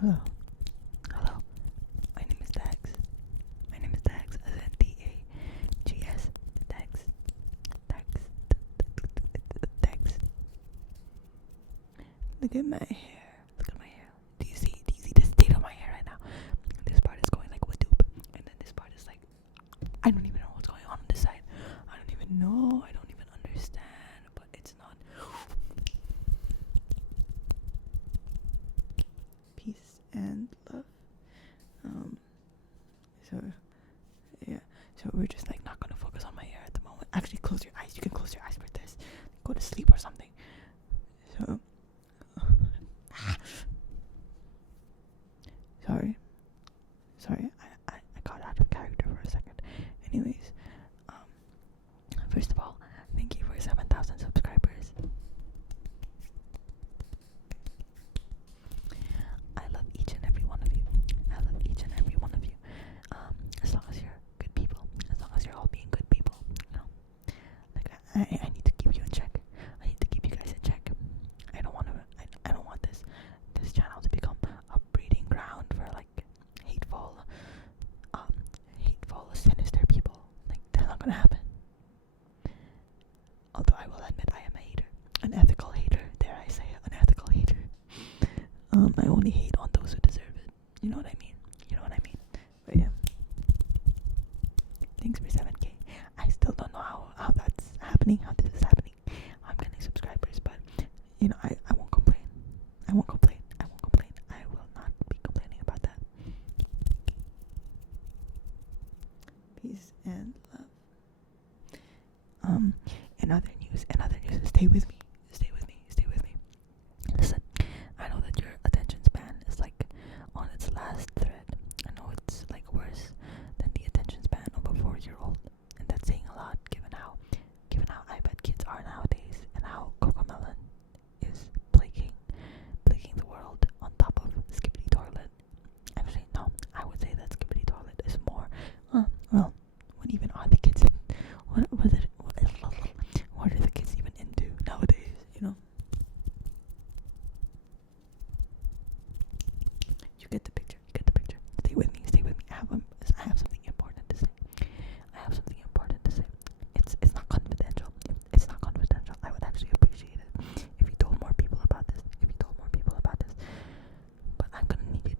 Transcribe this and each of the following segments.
Hello. Hello. My name is Dax. My name is Dax, as in D-A-G-S. Dax. Dax. Dax. Look at my hair. Look at my hair. Do you see the state of my hair right now? This part is going like Wadoop. And then this part is like, I don't even know what's going on this side. I don't even know. I don't even understand. But it's not. Peace and love. So yeah. So we're just like not gonna focus on my hair at the moment. Actually, close your eyes. You can close your eyes for this. Go to sleep or something. So sorry. I got out of character for a second. Anyways, first of all, thank you for 7,000 subscribers. I love each and every one of you. I love each and every one of you. As long as you're good people, as long as you're all being good people, you know. Like I need to keep you in check. I need to keep you guys in check. I don't want to. I don't want this channel to become a breeding ground for like hateful, sinister people. Like that's not gonna happen. Although I will admit I am a hater, an ethical hater. Dare I say an ethical hater? I only hate on those who deserve it. You know what I mean? You know what I mean? But yeah. Thanks for 7K. I still don't know how that's happening, how this is happening. I'm getting subscribers, but you know, I won't complain. I won't complain. I won't complain. I will not be complaining about that. Peace and love. In other news, stay with me. Stay with me. Stay with me. Listen, I know that your attention span is like on its last thread. I know it's like worse than the attention span of a 4-year-old, and that's saying a lot given how iPad kids are nowadays and how Cocomelon is plaguing the world on top of Skippity Toilet. Actually, no, I would say that Skippity Toilet is more. Well, what even are the kids in? What are the kids even into nowadays? You know. You get the picture. You get the picture. Stay with me. Stay with me. I have something important to say. I have something important to say. It's not confidential. It's not confidential. I would actually appreciate it if you told more people about this. If you told more people about this. But I'm gonna need you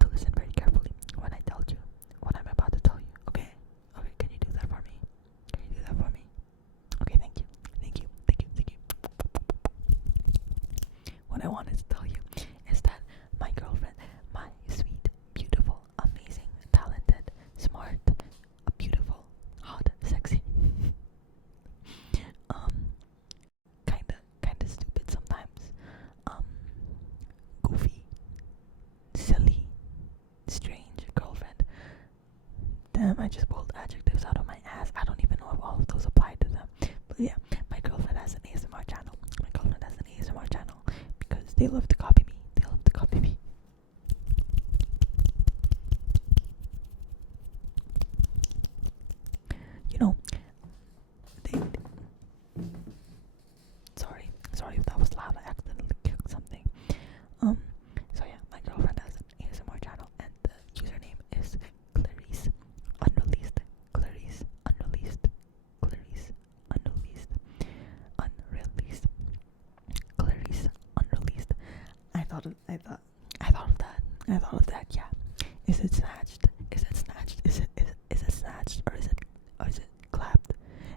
to listen very carefully when I tell you what I'm about to tell you. Okay? Okay, can you do that for me? Can you do that for me? Okay, thank you. Thank you. Thank you. Thank you. What I wanted to tell you is that my girlfriend, my sweet, beautiful, amazing, talented, smart, beautiful, hot, sexy, kinda stupid sometimes, goofy, silly, strange girlfriend. Damn, I just pulled adjectives out of my ass. I don't even know if all of those apply to them. But yeah, my girlfriend has an ASMR channel. My girlfriend has an ASMR channel because they love to copy me. They love to copy me. You know, they sorry if that was loud. I accidentally kicked something. So yeah, my girlfriend has an ASMR channel, and the username is Clarice Unreleased. Clarice Unreleased. Clarice Unreleased. Unreleased. Clarice Unreleased. I thought of that. Yeah. Is it snatched? Is it snatched? Is it snatched or is it clapped?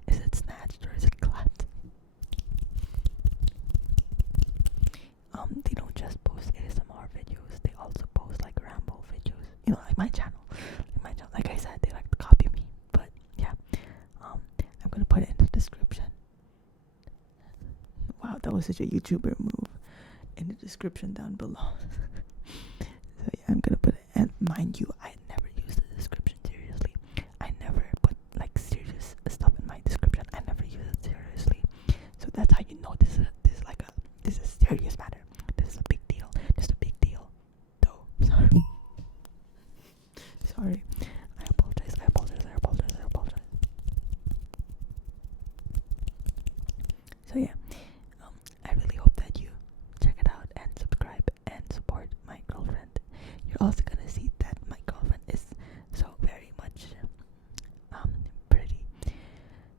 Is it snatched or is it clapped? They don't just post ASMR videos, they also post like ramble videos. You know, like my channel. Like I said, they like to copy me. But yeah. I'm gonna put it in the description. Wow, that was such a YouTuber move. In the description down below. So yeah, I'm gonna put it, and mind you, I never use the description seriously. I never put like serious stuff in my description. I never use it seriously. So that's how you know this is a serious matter. This is a big deal. This is a big deal. Though. Sorry. I apologize. So yeah. I really hope that you check it out and subscribe and support my girlfriend also gonna see that my girlfriend is so very much pretty.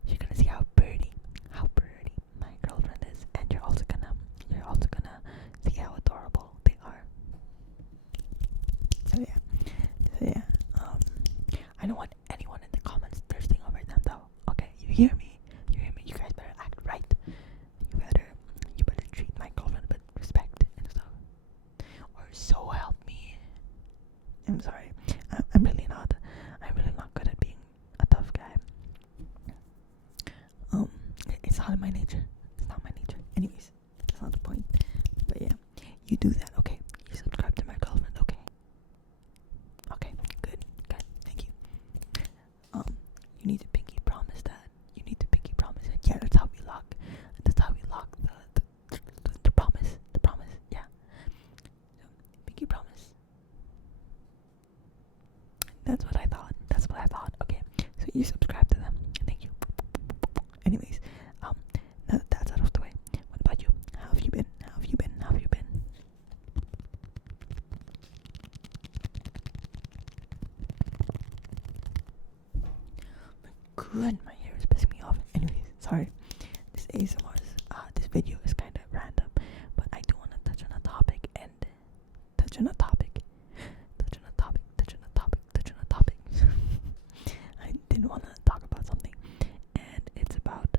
You're gonna see how pretty my girlfriend is, and you're also gonna see how adorable they are. So yeah. I don't want anyone in the comments thirsting over them though. Okay, you hear me? You guys better act right. You better treat my girlfriend with respect and stuff. Or so help me. I'm sorry. I'm really not. I'm really not good at being a tough guy. It's not in my nature. It's not my nature. Anyways, that's not the point. But yeah, you do that, okay? You subscribe to my girlfriend, okay? Okay, good. Thank you. You need to pinky promise that. You need to pinky promise it. Yeah, that's how we lock. That's how we lock the promise. The promise. Yeah. So, pinky promise. That's what I thought. Okay. So you subscribe to them. Thank you. Anyways, now that that's out of the way, what about you? How have you been? Good, my hair is pissing me off. Anyways, sorry. This this video is kind of random, but I do want to touch on a topic. I did want to talk about something, and it's about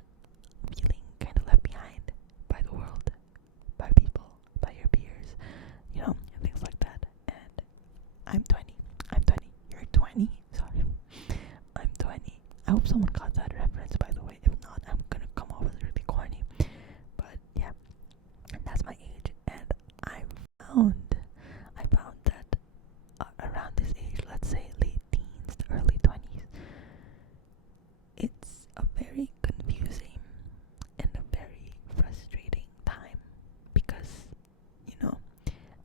feeling kind of left behind by the world, by people, by your peers, and things like that. And I'm 20. You're 20? Sorry. I'm 20. I hope someone got that reference, by the way. If not, I'm gonna come off as really corny. But yeah, that's my age. And I found that around this age, let's say late teens to early 20s, it's a very confusing and a very frustrating time because,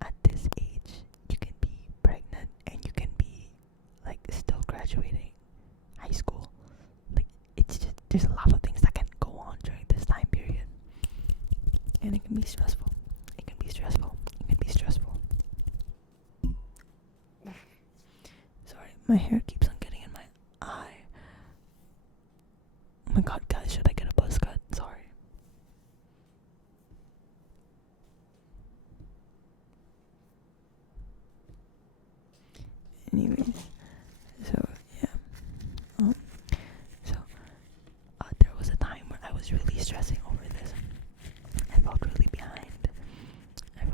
at this age, you can be pregnant and you can be like still graduating high school. Like, it's just, there's a lot of things that can go on during this time period, and it can be stressful. Sorry, my hair keeps on getting in my eye. Oh my god, guys, should I get a buzz cut? Sorry. Anyways, so yeah. There was a time where I was really stressing over this. I felt really behind. I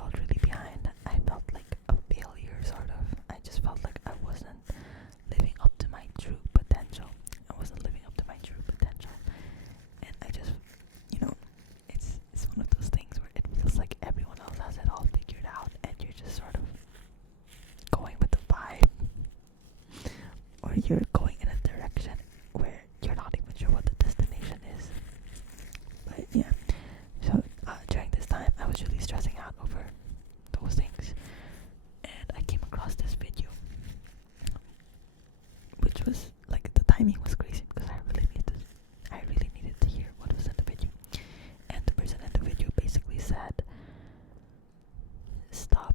felt like a failure, sort of. I just felt like I wasn't living up to my true potential. And I just, it's one of those things where it feels like everyone else has it all figured out, and you're just sort of going with the vibe, or you're going in a direction where you're not even sure what the destination is. But yeah, so during this time, I was really stressing out over those things, and I came across this video, which was like, the timing was crazy because I really needed to hear what was in the video. And the person in the video basically said, stop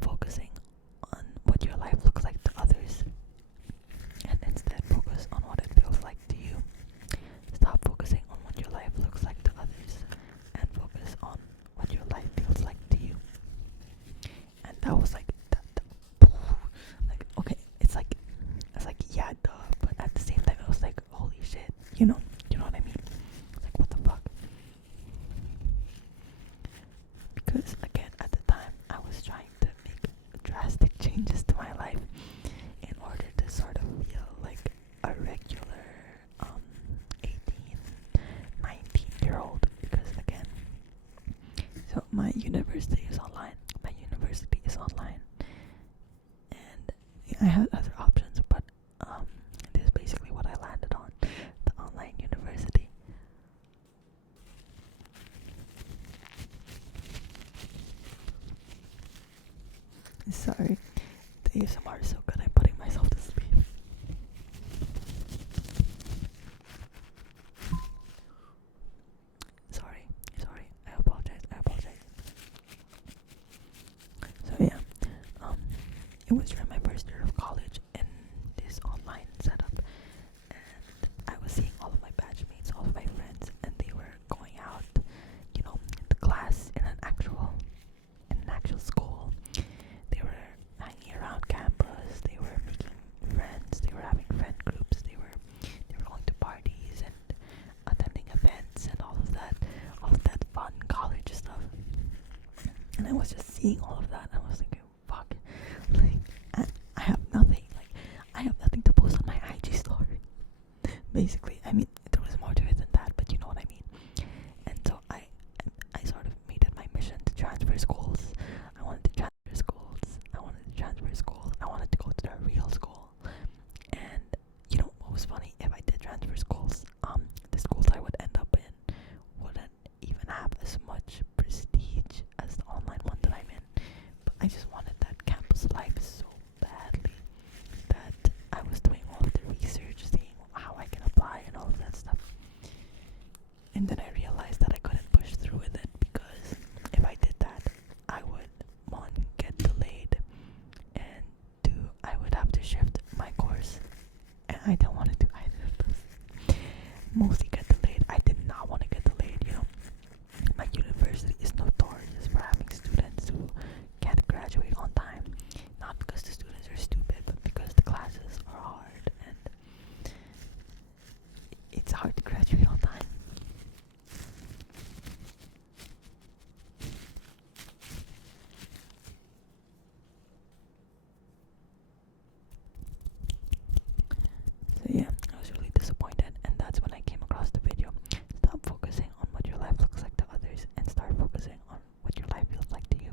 focusing on what your life looks like to others, and instead focus on what it feels like to you. Stop focusing on what your life looks like to others, and focus on what your life feels like to you. And that was like like, okay, it's like yeah, duh, but at the same time it was like, holy shit, you know what I mean? Like, what the fuck? Because again, at the time, I was trying to make drastic changes to my life in order to sort of feel like a regular 18, 19-year-old. Because again, so my university is online, and I had other options, but this is basically what I landed on: the online university. Sorry, the ASMR is so good, I'm putting myself to sleep. Sorry, I apologize. So yeah, I was just seeing all of that, and I was thinking, fuck, like, I have nothing, like, I have nothing to post on my IG story. Basically, I mean, there was more to it than that, but you know what I mean. And so I sort of made it my mission to transfer schools. I wanted to transfer schools. I wanted to transfer schools. I wanted to go to the real school. And you know what was funny? If I did transfer schools, the schools I would end up in wouldn't even have as much prestige as the online one that I'm in. But I just wanted that campus life so badly that I was doing all of the research, seeing how I can apply and all of that stuff. And then I realized that I couldn't push through with it because if I did that, I would, one, get delayed, and two, I would have to shift my course. And I don't want to do either of those. Mostly get delayed. I did not want to get delayed, you know. My university is notorious for having students who can't graduate on time. Not because the students are stupid, but because the classes are hard and it's hard to graduate on time. So yeah, I was really disappointed, and that's when I came across the video. Stop focusing on what your life looks like to others and start focusing on what your life feels like to you.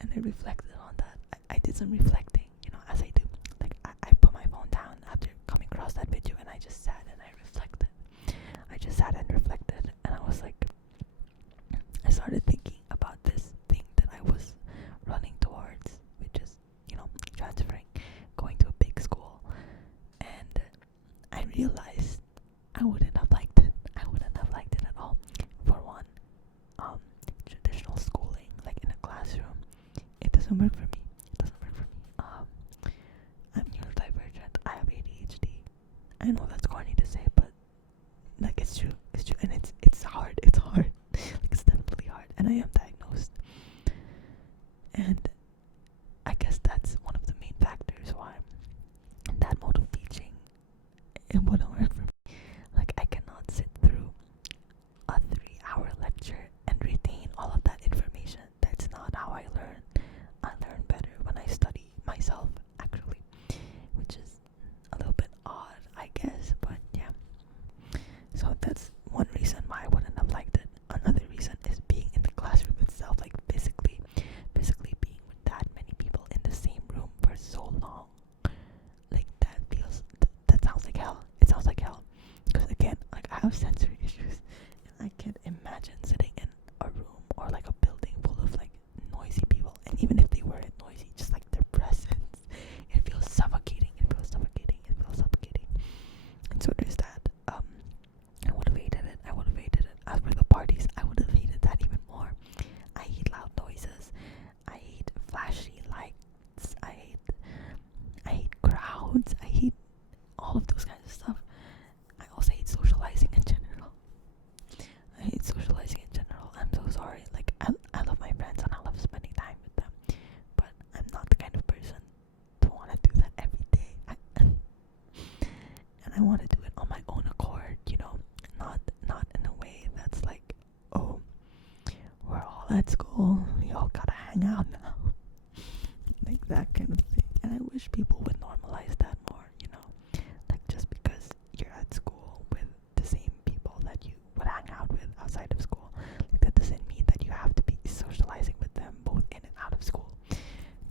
And I reflected on that. I did some reflecting, you know, as I do. Like, I put my phone down after coming across that video, and I just sat and I reflected. I just sat and reflected, and I was like, I started thinking about this thing that I was running towards, which is, you know, transferring, going to a big school. And I realized I wouldn't have liked it. I wouldn't have liked it at all. For one, traditional schooling, like in a classroom, it doesn't work for me. It doesn't work for me. I'm neurodivergent. I have ADHD. I know that's corny to say, but like it's true. It's true, and it's hard. It's hard. Like it's definitely hard, and I am diagnosed. And I guess that's one of the main factors why that mode of teaching, it wouldn't work for me. Like, I cannot sit through a 3-hour lecture and retain all of that information. That's not how I learn. I learn better when I study myself, actually, which is a little bit odd, I guess, but yeah. So that's one reason why I wouldn't have liked it. Another reason is being in the classroom itself, like physically being with that many people in the same room for so long. Like, that sounds like hell. It sounds like hell. Because again, like, I have sensory issues, and I can't imagine sitting in a room or like a building full of like noisy people. And even if they weren't noisy, just like their presence, it feels suffocating. And so there's that. I would have hated it. As for the parties, I would have hated that even more. I hate loud noises. I hate flashy lights. I hate crowds. I hate all of those kinds of stuff. I also hate socializing in general. I'm so sorry. Like, I love my friends and I love spending time with them, but I'm not the kind of person to want to do that every day. And I want to do it on my own accord, you know, not in a way that's like, oh, we're all at school, we all gotta hang out now. Like that kind of thing. And I wish people would normalize that more, you know. Like, just because you're at school with the same people that you would hang out with outside of school, like, that doesn't mean that you have to be socializing with them both in and out of school.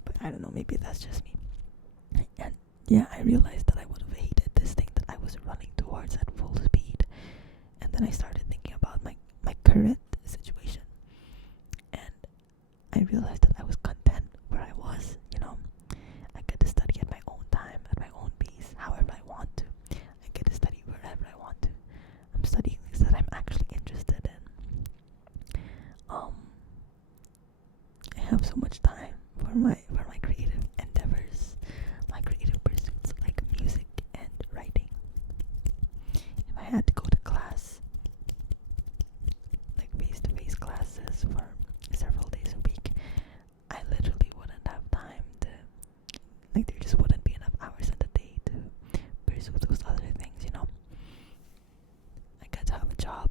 But I don't know, maybe that's just me. And yeah, I realized that I would have hated this thing that I was running towards at full speed. And then I started thinking about my current situation. And I realized that I was content where I was, you know. I get to study at my own time, at my own pace, however I want to. I get to study wherever I want to. I'm studying things that I'm actually interested in. I have so much time for my creative endeavors, my creative pursuits like music and writing. If I had to go to class, like face-to-face classes for several days a week, I literally wouldn't have time to, like, there just wouldn't be enough hours in the day to pursue those other things, you know. I get to have a job,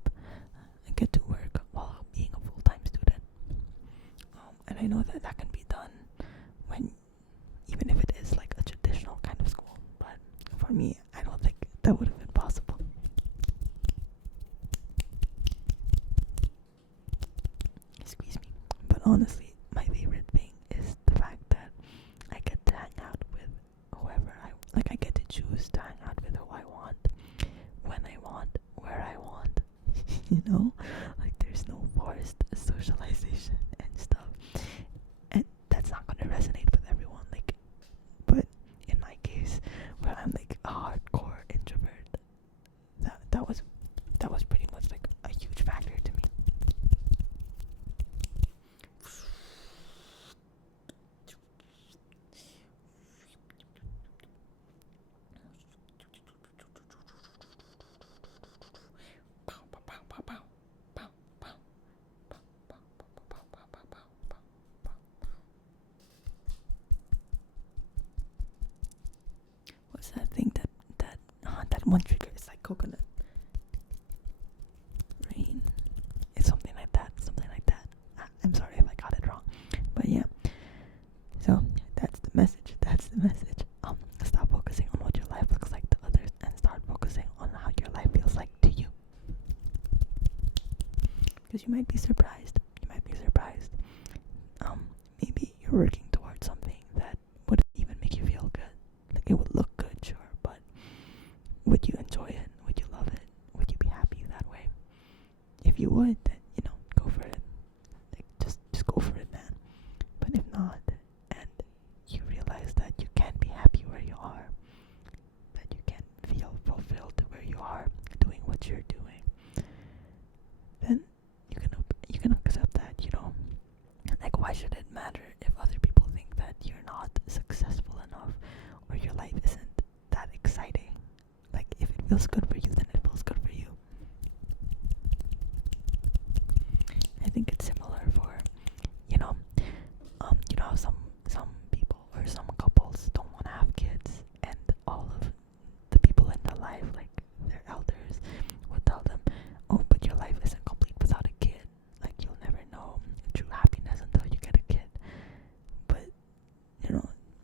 I get to work while being a full-time student. I know that that can be done when, even if it is like a traditional kind of school, but for me, I don't think that would have been possible. Excuse me. But honestly, my favorite thing is the fact that I get to hang out with whoever I get to choose to hang out with who I want, when I want, where I want. You know, like there's no forced socialization and stuff, and that's not gonna resonate with everyone. Like, but in my case, where I'm like a hardcore introvert, that was pretty much like a huge factor to me. What's that thing that one trigger is like coconut rain? It's something like that. I'm sorry if I got it wrong, but yeah. So that's the message. Stop focusing on what your life looks like to others and start focusing on how your life feels like to you. Because you might be surprised. Maybe you're working towards something that wouldn't even make you feel good. Like it would look good, sure, but would you enjoy it? Would you love it? Would you be happy that way? If you would, then go for it. Like just go for it, man. But if not, and you realize that you can't be happy where you are, that you can't feel fulfilled where you are doing what you're doing, then you can accept that. Like, why should it matter if other people think that you're not successful enough or your life isn't that exciting? Like, if it feels good for you, then it feels good for you. I think it's similar for, how some people or some couples don't want to have kids, and all of the people in their life, like their elders, would tell them, "Oh, but your life isn't complete without a kid. Like, you'll never know true happiness until you get a kid." But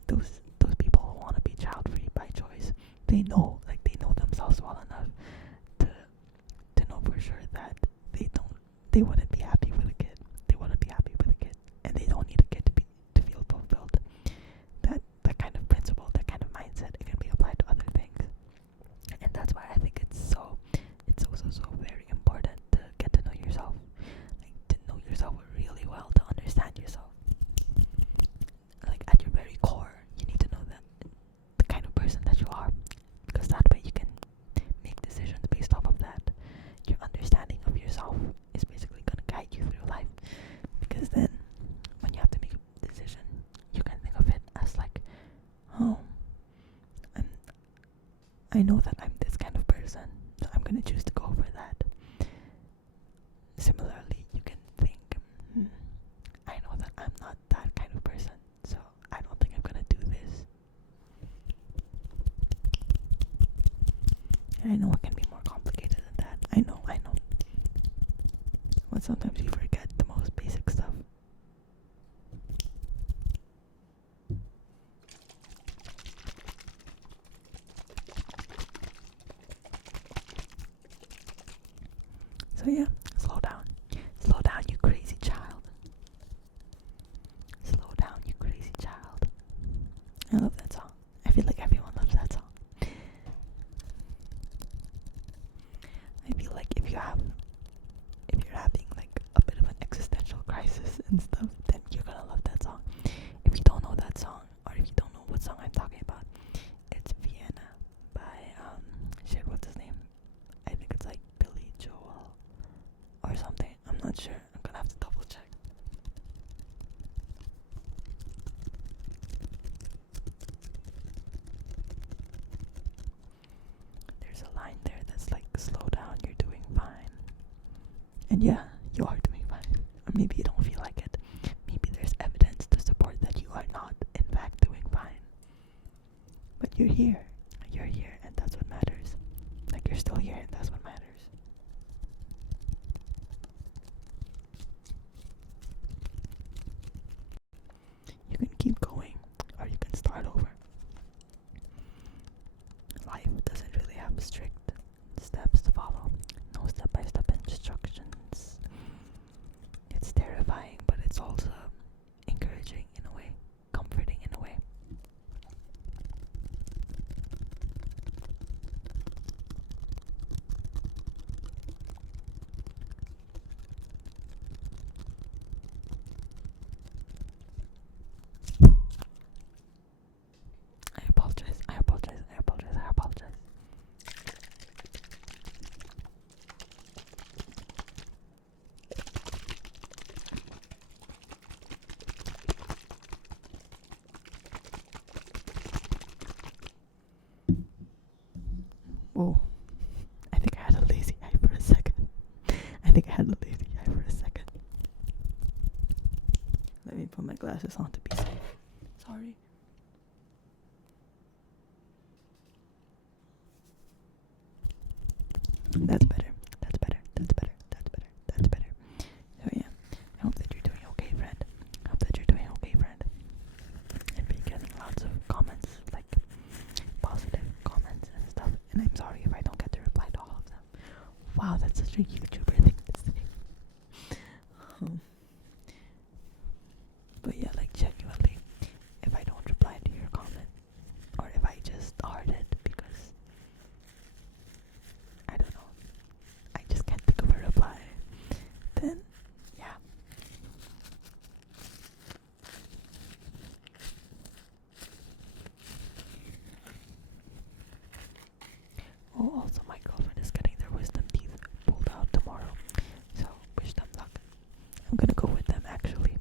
those people who want to be child free by choice, they know themselves well enough to know for sure that they wouldn't be happy with a kid. And they don't need a kid to feel fulfilled. That kind of principle, that kind of mindset, it can be applied to other things. And that's why I think it's so very important to get to know yourself. Like, to know yourself really well, to understand yourself. Like, at your very core, you need to know that the kind of person that you are, because that way you can make decisions based off of that. Your understanding of yourself is basically going to guide you through life, because then when you have to make a decision, you can think of it as like, oh, I know that I'm this kind of person, so I'm going to choose to go for that. Similarly, you can think, I know that I'm not that kind of person, so I don't think I'm going to do this. And I know it can be more complicated than that. I know. But sometimes you forget the most basic stuff. So yeah, slow down. Slow down, you crazy child. Slow down, you crazy child. I love that song. I feel like everyone loves that song. I feel like if you're having like a bit of an existential crisis and stuff, then you're gonna love that song. If you don't know that song, or if you don't know what song I'm talking about, it's Vienna by shit, what's his name? I think it's like Billy Joel or something. I'm not sure. I'm gonna have to double check. There's a line there that's like, slow down, you're doing fine. And yeah, you are doing fine. Or maybe you don't feel like it. Maybe there's evidence to support that you are not, in fact, doing fine. But you're here. And that's what matters. Like, you're still here, and that's what matters. also encouraging in a way, comforting in a way. I apologize. Whoa. I think I had a lazy eye for a second. Let me put my glasses on to be safe. Sorry. That's better. So yeah, I hope that you're doing okay, friend. And be getting lots of comments, like positive comments and stuff. And I'm sorry if I don't get to reply to all of them. Wow, that's such a YouTuber thing to say. But yeah, like genuinely, if I don't reply to your comment, or if I just heart it because I don't know, I just can't think of a reply, then yeah. Oh, also my girlfriend is getting their wisdom teeth pulled out tomorrow, so wish them luck. I'm gonna go with them actually.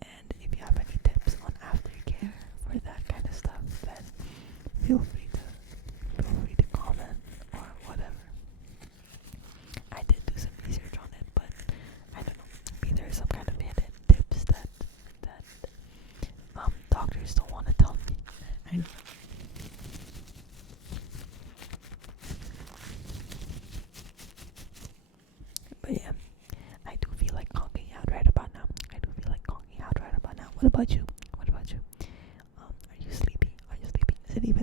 And if you have any tips on aftercare for that kind of stuff, then feel free to comment or whatever. I did do some research on it, but I don't know. Maybe there's some kind of hidden tips that doctors don't want to tell me. I don't know. But yeah, I do feel like conking out right about now. What about you? Are you sleepy? Is it even